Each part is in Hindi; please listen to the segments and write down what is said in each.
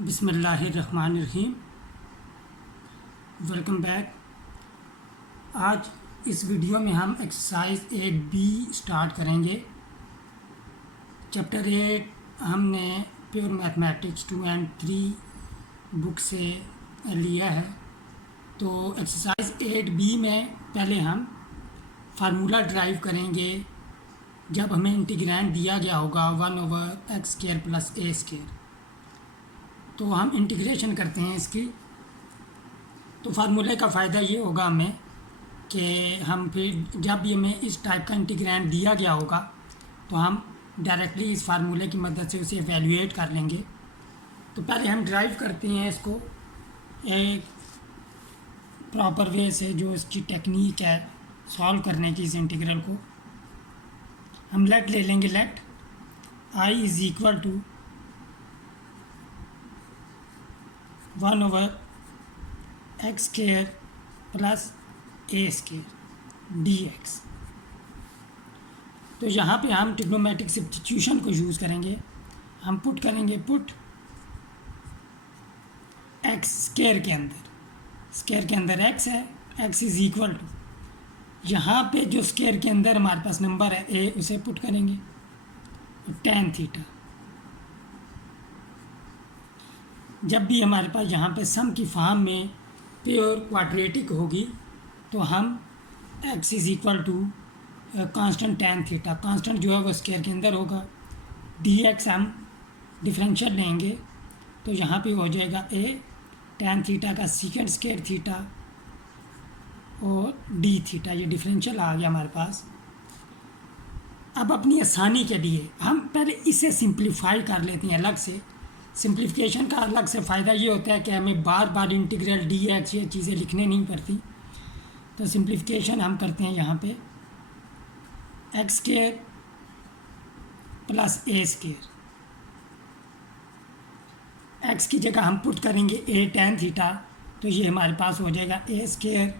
बिस्मिल्लाहिर्रहमानिर्रहीम। Welcome back. आज इस वीडियो में हम एक्सरसाइज 8B स्टार्ट करेंगे। चैप्टर 8 हमने प्योर मैथमेटिक्स 2 and 3 बुक से लिया है। तो एक्सरसाइज 8B में पहले हम फार्मूला ड्राइव करेंगे जब हमें इंटीग्रैंड दिया गया होगा 1/x² + a²। तो हम इंटीग्रेशन करते हैं इसकी। तो फार्मूले का फ़ायदा ये होगा हमें कि हम फिर जब भी हमें इस टाइप का इंटीग्रैंड दिया गया होगा तो हम डायरेक्टली इस फार्मूले की मदद से उसे एवेल्यूएट कर लेंगे। तो पहले हम ड्राइव करते हैं इसको एक प्रॉपर वे से, जो इसकी टेक्निक है सॉल्व करने की इस इंटीग्रल को। हम लेट ले लेंगे। Let I = 1/x² + a² dx। तो यहाँ पे हम ट्रिग्नोमेट्रिक सब्स्टिट्यूशन को यूज़ करेंगे। हम पुट करेंगे पुट x² के अंदर, स्क्वायर के अंदर x है, x = यहाँ पे जो स्क्वायर के अंदर हमारे पास नंबर है a, उसे पुट करेंगे tan थीटा। जब भी हमारे पास यहाँ पे सम की फॉर्म में प्योर क्वाड्रेटिक होगी तो हम x = constant tan theta, constant जो है वो स्क्वायर के अंदर होगा, dx हम डिफरेंशियल लेंगे तो यहाँ पे हो जाएगा a tan थीटा का सेकंड स्क्वायर थीटा और d थीटा। ये डिफरेंशियल आ गया हमारे पास। अब अपनी आसानी के लिए हम पहले इसे सिंप्लीफाई कर लेते हैं अलग से। सिंप्लीफिकेशन का अलग से फ़ायदा ये होता है कि हमें बार बार इंटीग्रल dx ये चीज़ें लिखने नहीं पड़ती। तो सिंप्लीफिकेशन हम करते हैं यहाँ पे x² + a²। x की जगह हम पुट करेंगे a tan थीटा, तो ये हमारे पास हो जाएगा a²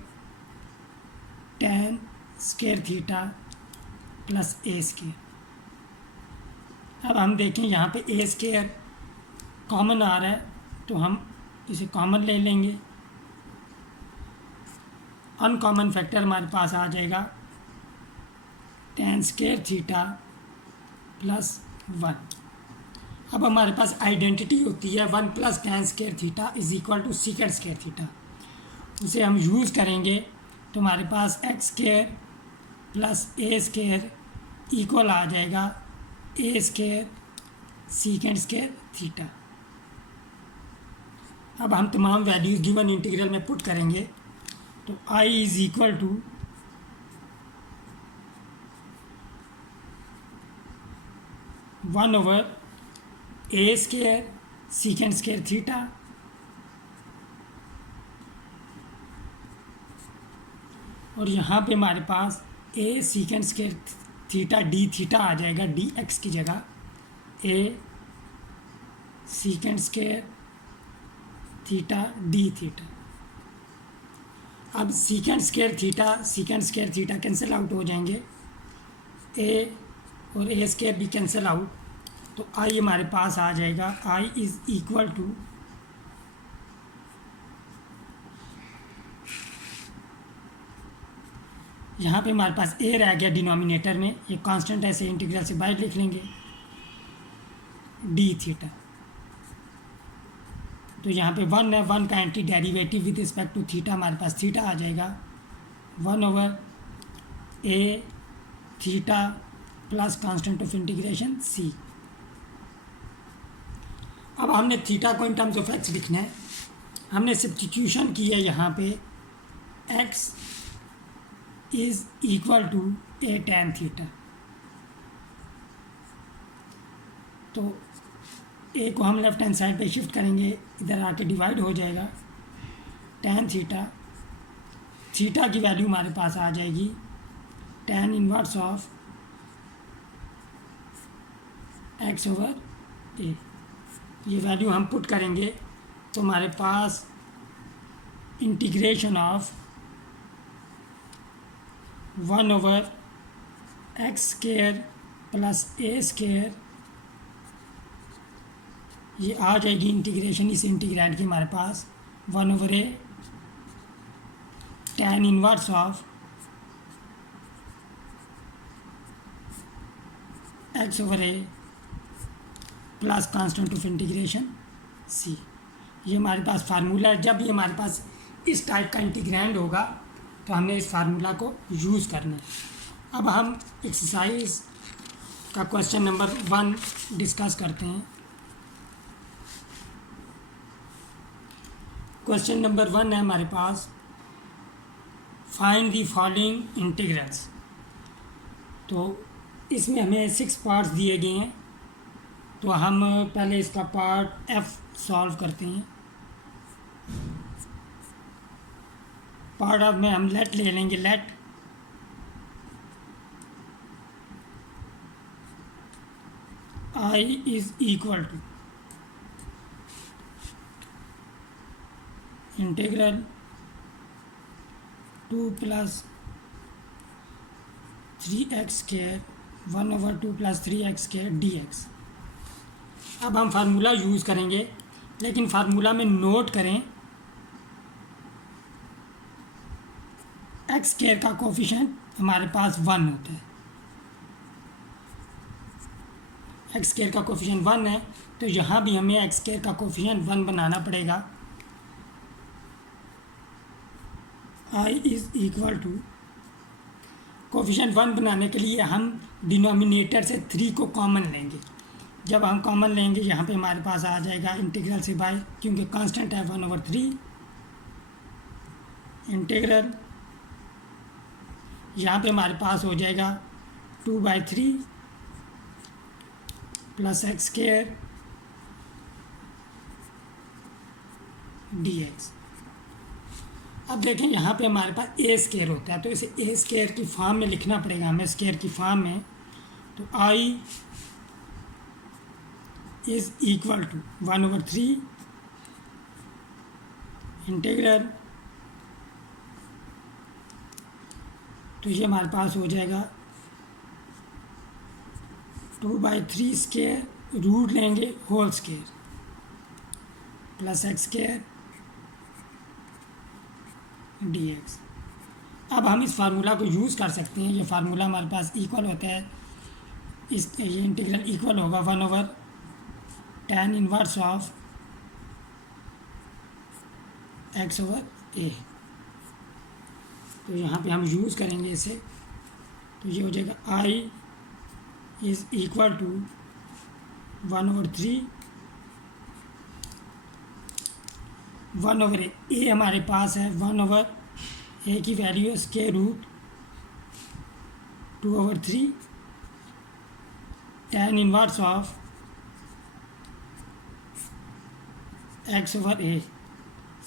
tan² थीटा + a²। अब हम देखें यहाँ पे a² कॉमन आ रहा है तो हम इसे कॉमन ले लेंगे। अनकॉमन फैक्टर हमारे पास आ जाएगा tan² थीटा + 1। अब हमारे पास आइडेंटिटी होती है 1 + tan² थीटा = sec² थीटा। उसे हम यूज़ करेंगे तो हमारे पास x² + a² इक्वल आ जाएगा a² sec² थीटा। अब हम तमाम वैल्यूज़ गिवन इंटीग्रल में पुट करेंगे तो I = 1/a² sec² थीटा और यहाँ पे हमारे पास a sec² theta d theta आ जाएगा, dx की जगह a sec² theta d theta. अब sec² थीटा कैंसिल आउट हो जाएंगे, a और a² भी कैंसिल आउट, तो I हमारे पास आ जाएगा I = यहाँ पे हमारे पास a रह गया डिनोमिनेटर में, ये कांस्टेंट ऐसे इंटीग्रल से बाहर लिख लेंगे d थीटा। तो यहाँ पे 1 है, 1 का anti derivative with respect to theta हमारे पास थीटा आ जाएगा 1/a theta + constant of integration c। अब हमने थीटा को इन टर्म्स ऑफ x लिखना है। हमने सब्स्टिट्यूशन की है यहाँ पे x = a tan थीटा। तो a को हम लेफ्ट हैंड साइड पे शिफ्ट करेंगे, इधर आके डिवाइड हो जाएगा tan थीटा। थीटा की वैल्यू हमारे पास आ जाएगी tan इनवर्स ऑफ x/a। ये वैल्यू हम पुट करेंगे तो हमारे पास इंटीग्रेशन ऑफ 1/x² + a² ये आ जाएगी इंटीग्रेशन इस इंटीग्रैंड की हमारे पास 1/a tan inverse of x/a plus constant of integration c। ये हमारे पास फार्मूला है। जब ये हमारे पास इस टाइप का इंटीग्रैंड होगा तो हमने इस फार्मूला को यूज़ करना है। अब हम एक्सरसाइज का क्वेश्चन नंबर 1 डिस्कस करते हैं। क्वेश्चन नंबर 1 है हमारे पास, फाइंड दी फॉलोइंग इंटीग्रल्स। तो इसमें हमें 6 पार्ट्स दिए गए हैं, तो हम पहले इसका पार्ट f सॉल्व करते हैं। पार्ट ऑफ में हम लेट ले लेंगे, let I is equal to integral 2 + 3x² 1/2 + 3x² dx। अब हम फार्मूला यूज़ करेंगे, लेकिन फार्मूला में नोट करें x² का कोफिशिएंट हमारे पास 1 होता है। x² का कोफिशिएंट 1 है, तो यहाँ भी हमें x² का कोफिशिएंट 1 बनाना पड़ेगा। I is equal to coefficient 1 बनाने के लिए हम डिनोमिनेटर से 3 को कॉमन लेंगे। जब हम कॉमन लेंगे यहाँ पे हमारे पास आ जाएगा इंटीग्रल से बाय, क्योंकि कांस्टेंट है 1/3 इंटीग्रल, यहाँ पे हमारे पास हो जाएगा 2/3 + x² dx। अब देखें यहाँ पे हमारे पास a² होता है, तो इसे a² की फॉर्म में लिखना पड़ेगा हमें, स्क्वायर की फॉर्म में। तो I is equal to 1/3 integral, तो ये हमारे पास हो जाएगा 2/3² रूट लेंगे whole square plus x² dx। अब हम इस फार्मूला को यूज़ कर सकते हैं। ये फार्मूला हमारे पास इक्वल होता है, ये इंटीग्रल इक्वल होगा 1/tan इनवर्स ऑफ x/a। तो यहाँ पे हम यूज़ करेंगे इसे, तो ये हो जाएगा I is equal to 1/3 1/a हमारे पास है 1/a की value square root 2/3 tan inverse of x/a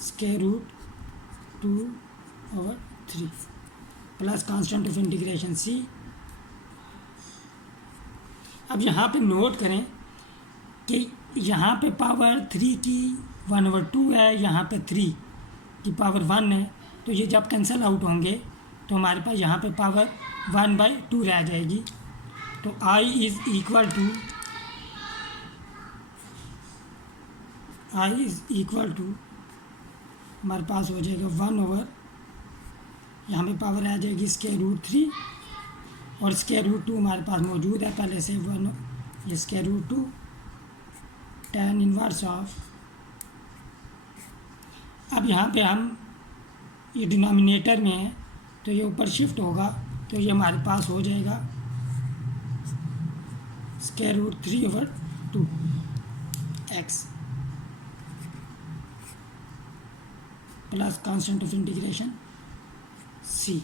square root 2/3 plus constant of integration c। अब यहाँ पे नोट करें कि यहाँ पे पावर 3 की 1/2 है, यहाँ पे 3 की पावर 1 है, तो ये जब कैंसिल आउट होंगे तो हमारे पास यहाँ पे पावर 1/2 रह जाएगी। तो I इज इक्वल टू हमारे पास हो जाएगा 1/, यहाँ पे पावर आ जाएगी स्क्वायर रूट 3 और स्क्वायर रूट 2 हमारे पास मौजूद है पहले से 1, ये square root 2 tan inverse of. अब यहाँ पे हम ये डिनोमिनेटर में है तो ये ऊपर शिफ्ट होगा, तो ये हमारे पास हो जाएगा square root 3/2 x plus constant of integration c।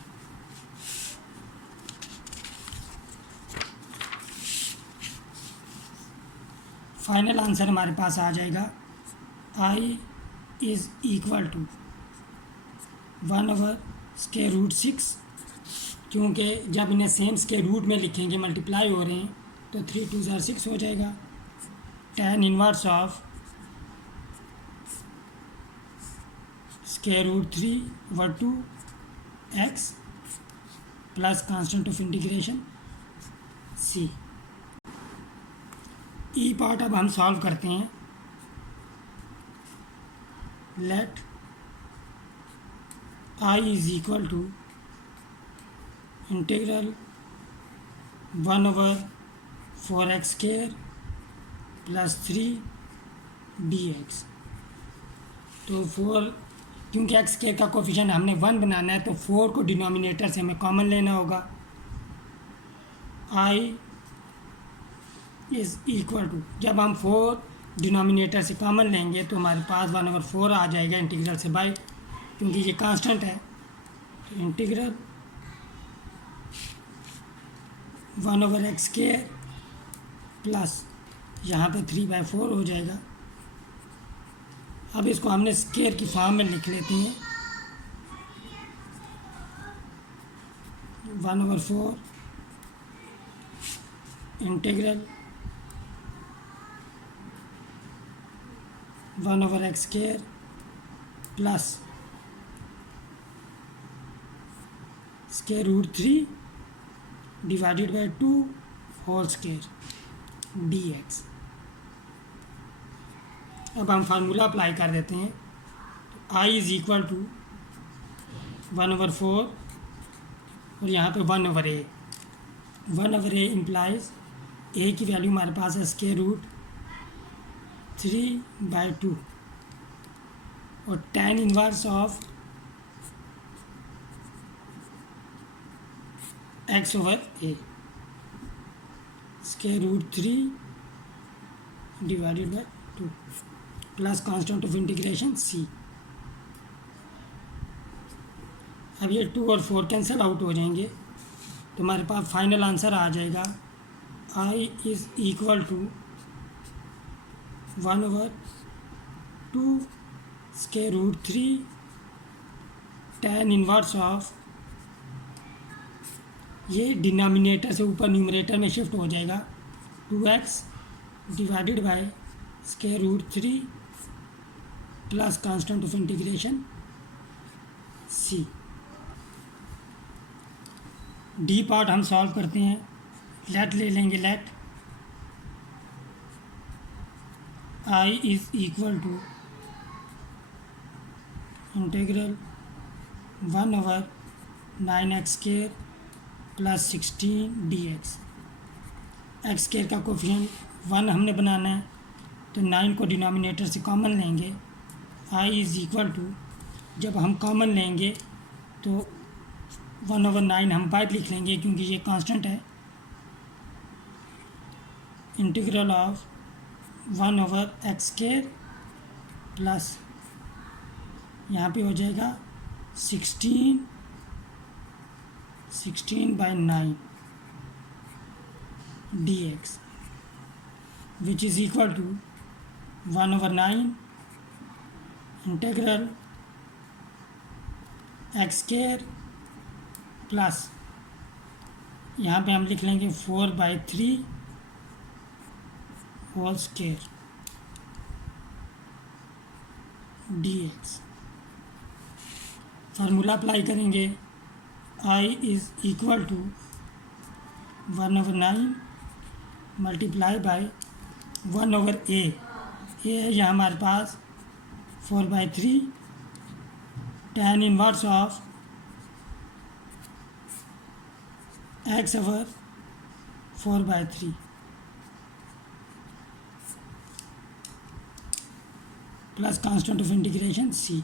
Final answer हमारे पास आ जाएगा I इज इक्वल टू 1/√6, क्योंकि जब इन्हें सेम स्क्वायर रूट में लिखेंगे मल्टीप्लाई हो रहे हैं तो 3 × 2 = 6 हो जाएगा। tan inverse of square root 3/2 x plus constant of integration c। E part अब हम सॉल्व करते हैं। Let I is equal to integral 1/4x स्क्वायर प्लस 3 dx। तो 4, क्योंकि एक्स स्क्वायर का कोफिशिएंट हमने 1 बनाना है तो 4 को डिनोमिनेटर से हमें कॉमन लेना होगा। आई इज़ इक्वल टू, जब हम 4 डिनोमिनेटर से कॉमन लेंगे तो हमारे पास 1/4 आ जाएगा इंटीग्रल से बाई, क्योंकि ये कांस्टेंट है। तो इंटीग्रल 1/x स्क्वायर प्लस यहाँ पे 3/4 हो जाएगा। अब इसको हमने स्क्वायर की फॉर्म में लिख लेते हैं। 1/4 integral 1/x square plus √3 divided by 2 whole square dx। अब हम फार्मूला अप्लाई कर देते हैं। आई इज़ इक्वल टू 1/4 और यहाँ पे 1/a। 1/a इम्प्लाइज ए की वैल्यू हमारे पास है √3/2 और tan inverse of x/a √3 divided by 2 plus constant of integration c। अब ये 2 और 4 कैंसिल आउट हो जाएंगे तो हमारे पास फाइनल आंसर आ जाएगा I is equal to 1/2 √3 tan inverse of, ये डिनोमिनेटर से ऊपर न्यूमरेटर में शिफ्ट हो जाएगा, 2x divided by √3 plus constant of integration c। D part हम सॉल्व करते हैं। लेट ले लेंगे। Let I is equal to integral 1/9x square plus 16 dx। X square का कोफिशिएंट 1 हमने बनाना है तो 9 को डिनोमिनेटर से कॉमन लेंगे। आई इज़ इक्वल टू, जब हम कॉमन लेंगे तो 1/9 हम बाहर लिख लेंगे क्योंकि ये कांस्टेंट है। Integral of 1/x square plus यहाँ पे हो जाएगा 16/9 dx which is equal to 1/9 integral x square plus यहाँ पे हम लिख लेंगे 4/3 whole square dx। Formula apply करेंगे। I is equal to 1/9 multiply by 1/a। A है यह हमारे पास 4/3 tan इनवर्स ऑफ x/4/3 प्लस कांस्टेंट ऑफ इंटीग्रेशन c।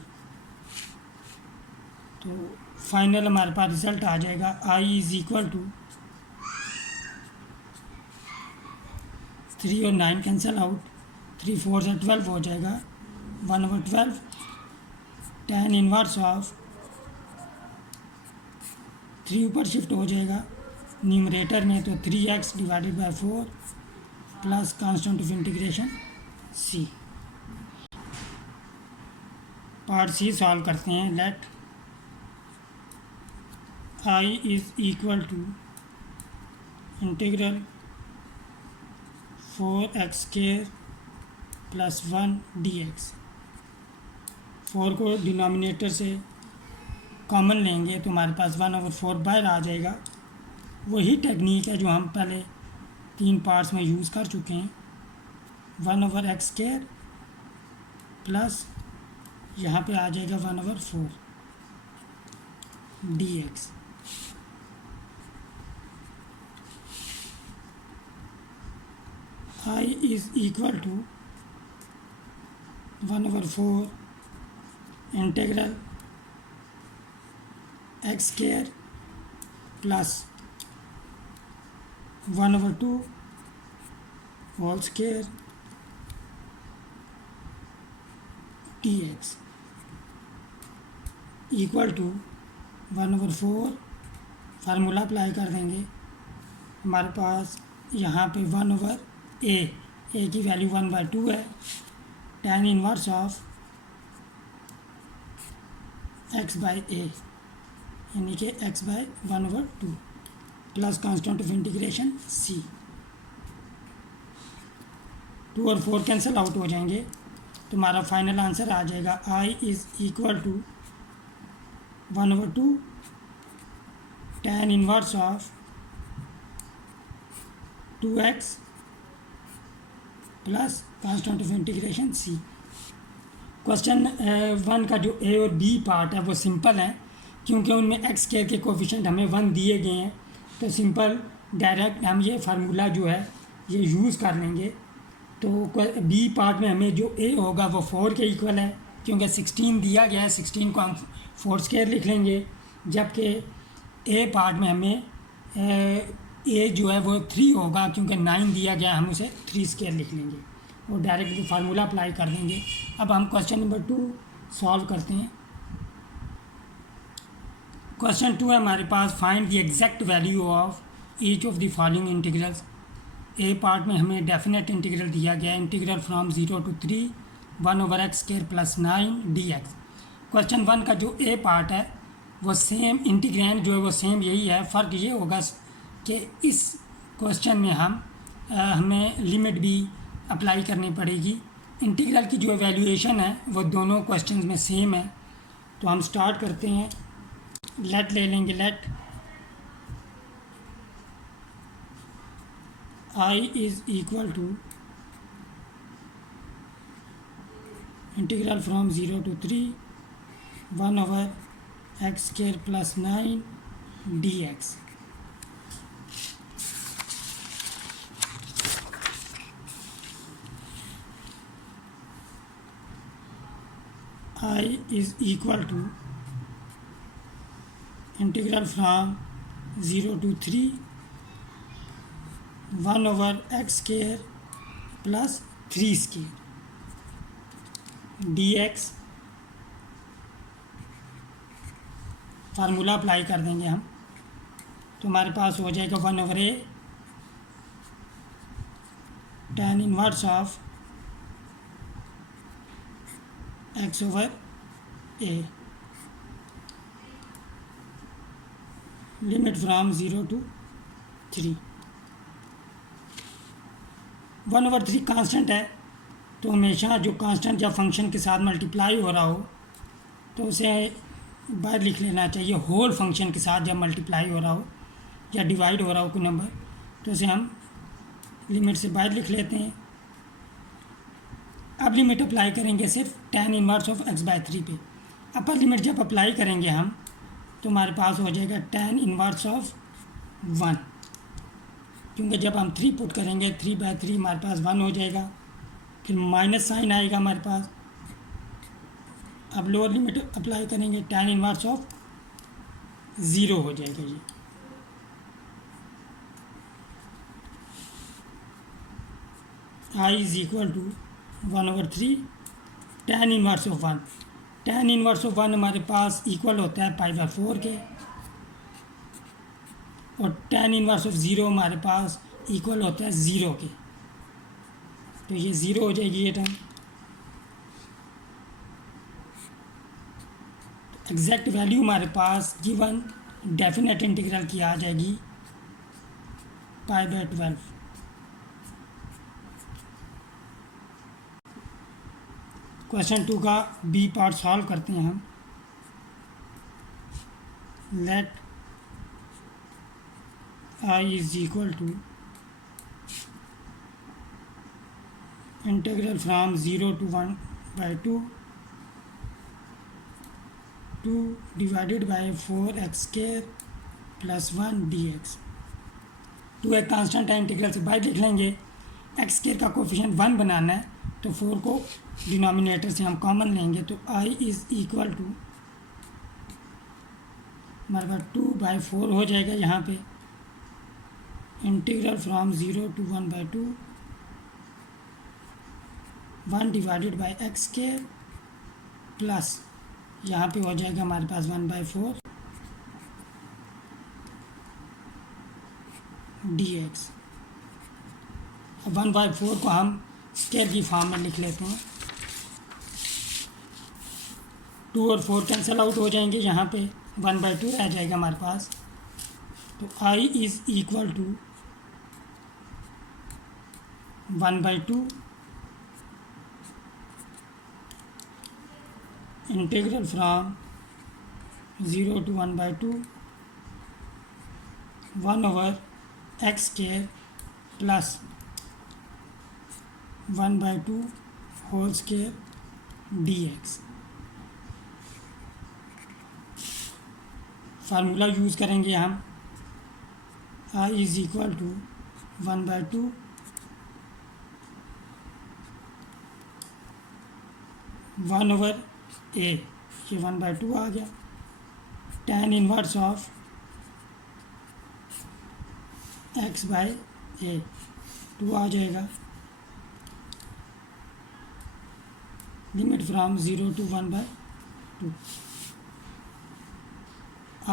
तो फाइनल हमारे पास रिजल्ट आ जाएगा आई इज़ इक्वल टू 3 और 9 कैंसिल आउट, 3 4 से 12 हो जाएगा। 1/12 tan इनवर्स ऑफ 3 ऊपर शिफ्ट हो जाएगा न्यूमरेटर में, तो 3x divided by 4 plus constant of integration c। Part C solve करते हैं। Let I is equal to integral 4x square plus 1 dx। 4 को डिनोमिनेटर से कॉमन लेंगे तो हमारे पास 1/4 बाहर आ जाएगा। वही टेक्निक है जो हम पहले 3 पार्ट्स में यूज़ कर चुके हैं। 1/x स्क्वायर प्लस यहाँ पे आ जाएगा 1/4 dx। I is equal to 1/4 integral x square plus 1/2 whole square dx equal to 1/4 formula apply कर देंगे। हमारे पास यहाँ पे 1/a की वैल्यू 1/2 है। tan इनवर्स ऑफ x/a यानी कि x/1/2 plus constant of integration c। 2 और 4 कैंसिल आउट हो जाएंगे तो हमारा फाइनल आंसर आ जाएगा I is equal to 1/2 tan inverse of 2x plus constant of integration c। Question 1 का जो a और b पार्ट है वो सिंपल है, क्योंकि उनमें x स्क्वायर के कोफिशिएंट हमें 1 दिए गए हैं, तो सिंपल डायरेक्ट हम ये फार्मूला जो है ये यूज़ कर लेंगे। तो b पार्ट में हमें जो a होगा वो 4 के इक्वल है, क्योंकि 16 दिया गया है, 16 को हम 4 स्क्वायर लिख लेंगे। जबकि a पार्ट में हमें a जो है वो 3 होगा, क्योंकि 9 दिया गया है, हम उसे 3 स्क्वायर लिख लेंगे और डायरेक्ट फार्मूला अप्लाई कर देंगे। अब हम क्वेश्चन नंबर 2 सॉल्व करते हैं। क्वेश्चन 2 है हमारे पास, find the exact value of each of the following integrals. A part में हमें डेफिनेट इंटीग्रल दिया गया है, integral from 0 to 3 1/x² plus 9 dx। Question 1 का जो ए पार्ट है वो सेम, इंटीग्रैंड जो है वो सेम यही है। फ़र्क ये होगा कि इस क्वेश्चन में हमें लिमिट भी अप्लाई करनी पड़ेगी। इंटीग्रल की जो वैल्यूएशन है वो दोनों क्वेश्चंस में सेम है। तो हम स्टार्ट करते हैं, लेट ले लेंगे। Let I is equal to integral from 0 to 3 1/x² plus 9 dx। I is equal to integral from 0 to 3 1/x² plus 3 square dx। Formula apply कर देंगे हम, तो हमारे पास हो जाएगा 1/a tan inverse of x/a limit from 0 to 3। 1/3 constant है, तो हमेशा जो कांस्टेंट जब फंक्शन के साथ मल्टीप्लाई हो रहा हो तो उसे बाहर लिख लेना चाहिए। होल फंक्शन के साथ जब मल्टीप्लाई हो रहा हो या डिवाइड हो रहा हो कोई नंबर, तो उसे हम लिमिट से बाहर लिख लेते हैं। अब लिमिट अप्लाई करेंगे सिर्फ tan इनवर्स ऑफ x/3 पे। अपर लिमिट जब अप्लाई करेंगे हम तो हमारे पास हो जाएगा tan इनवर्स ऑफ 1, क्योंकि जब हम 3 पुट करेंगे 3/3 हमारे पास 1 हो जाएगा, फिर माइनस साइन आएगा हमारे पास। अब लोअर लिमिट अप्लाई करेंगे, tan इनवर्स ऑफ 0 हो जाएगा ये। I is equal to 1/3 tan inverse of 1। tan inverse of 1 हमारे पास इक्वल होता है π/4 के, और tan इनवर्स ऑफ 0 हमारे पास इक्वल होता है 0 के। तो ये 0 हो जाएगी ये टर्म। एग्जैक्ट वैल्यू हमारे पास गिवन डेफिनेट इंटीग्रल की आ जाएगी π/12। क्वेश्चन 2 का बी पार्ट सॉल्व करते हैं हम। Let I is equal to integral from 0 to 1/2 2 divided by 4x² plus 1 dx। 2 एक कांस्टेंट है, इंटीग्रल से बाहर लिख लेंगे। x² का कोफिशिएंट 1 बनाना है तो 4 को डिनोमिनेटर से हम कॉमन लेंगे, तो I इज़ इक्वल टू हमारे पास 2/4 हो जाएगा यहाँ पे। Integral from 0 to 1/2 1 divided by x² plus यहाँ पे हो जाएगा हमारे पास 1/4 dx। अब 1/4 को हम स्केयर की फॉर्म में लिख लेते हैं। 2 और 4 कैंसिल आउट हो जाएंगे, यहाँ पे 1/2 रह जाएगा हमारे पास। तो I is equal to 1/2 integral from 0 to 1/2 1/x² plus 1/2 whole square dx। Formula use करेंगे हम। I is equal to 1/2 1/a, ये 1/2 आ गया। tan इनवर्स ऑफ x/a 2 आ जाएगा। Limit from 0 to 1/2।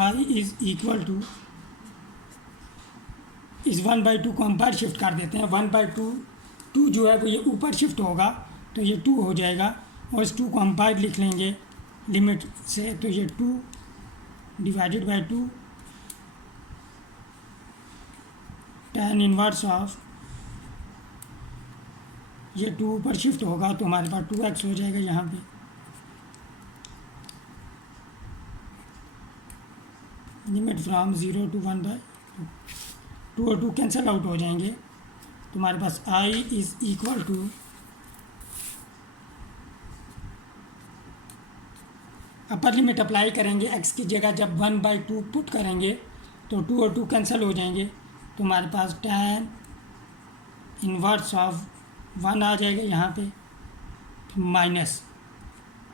I is equal to इस 1/2 को हम बाहर शिफ्ट कर देते हैं। 1/2 2 जो है वो ये ऊपर शिफ्ट होगा तो ये 2 हो जाएगा, और इस 2 को हम बाहर लिख लेंगे लिमिट से, तो ये 2 divided bye 2 tan inverse of ये 2 ऊपर शिफ्ट होगा तो हमारे पास 2x हो जाएगा यहाँ पे। लिमिट फ्रॉम 0 to 1/2 2 और 2 कैंसिल आउट हो जाएंगे, तो हमारे पास I is equal to upper limit apply करेंगे। x की जगह जब 1/2 पुट करेंगे तो 2 और 2 कैंसिल हो जाएंगे, तो हमारे पास tan इनवर्स ऑफ 1 आ जाएगा यहाँ पे, minus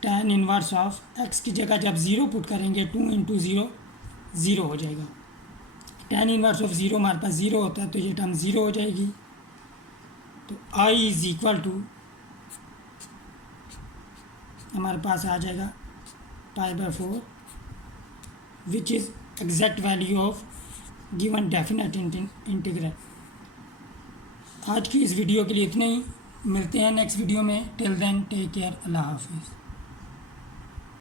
tan inverse of x की जगह जब 0 पुट करेंगे 2 × 0 0 हो जाएगा। tan इनवर्स ऑफ 0 हमारे पास 0 होता है तो ये टर्म 0 हो जाएगी। तो I इज़ इक्वल टू हमारे पास आ जाएगा π/4 which is exact value of given definite integral. आज की इस वीडियो के लिए इतना ही, मिलते हैं नेक्स्ट वीडियो में। टिल देन टेक केयर, अल्लाह हाफिज़।